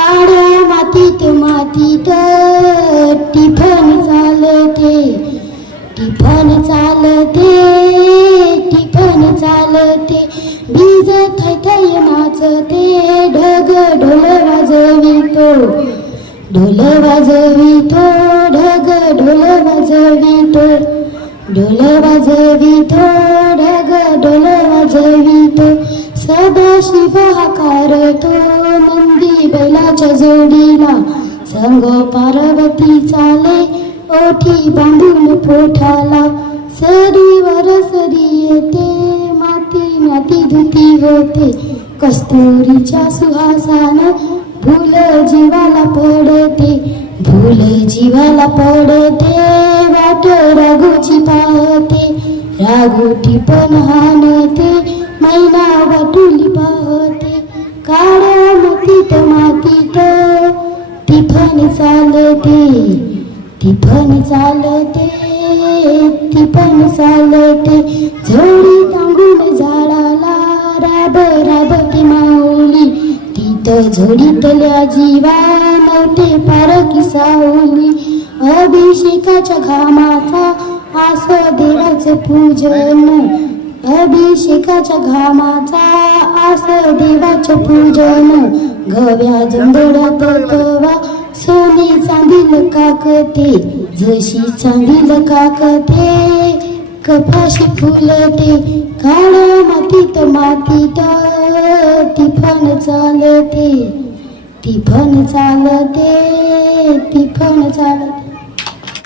काळ्या मातीत मातीत टिफन चालते, टिफन चालते, टिफन चालते. बीज थैथय नाचते, ढग ढोल वाजवितो, ढोल वाजवितो, ढग ढोल वाजवितो, ढोल वाजवितो, ढग ढोल वाजवितो. सदाशिव हाकारतो नंदी बैलाच्या जोडीला, संग पार्वती चाले ओठी बांधून पोठाला. सरीवर सरी येते, माती माती धुती होते, कस्तुरीच्या सुहासानं फुल जीवाला पडते, फुल जीवाला पडते. वाट राघूची पाहते, राघोटी पण हाणते, मैना वाटुली पाहते. काळ्या मातीत मातीत टिफन चालते, टिफन चालते, टिफन चालते. झोडी टांगून झाडाला, राब राबती माऊली, तिथं झोडीतल्या जीवा नव्हते पारखी सावली. अभिषेकाच्या घामाचा आस देवाचं पूजन, अभिषेकाच्या घामाचा आस देवाचं पूजन. गव्या जोंधळ्यात तवा सोने चांदील काकते, जशी चांदील काकते कपाशी फुलते. काळ्या मातीत मातीत टिफन चालते, टिफन चालते, टिफन चालते.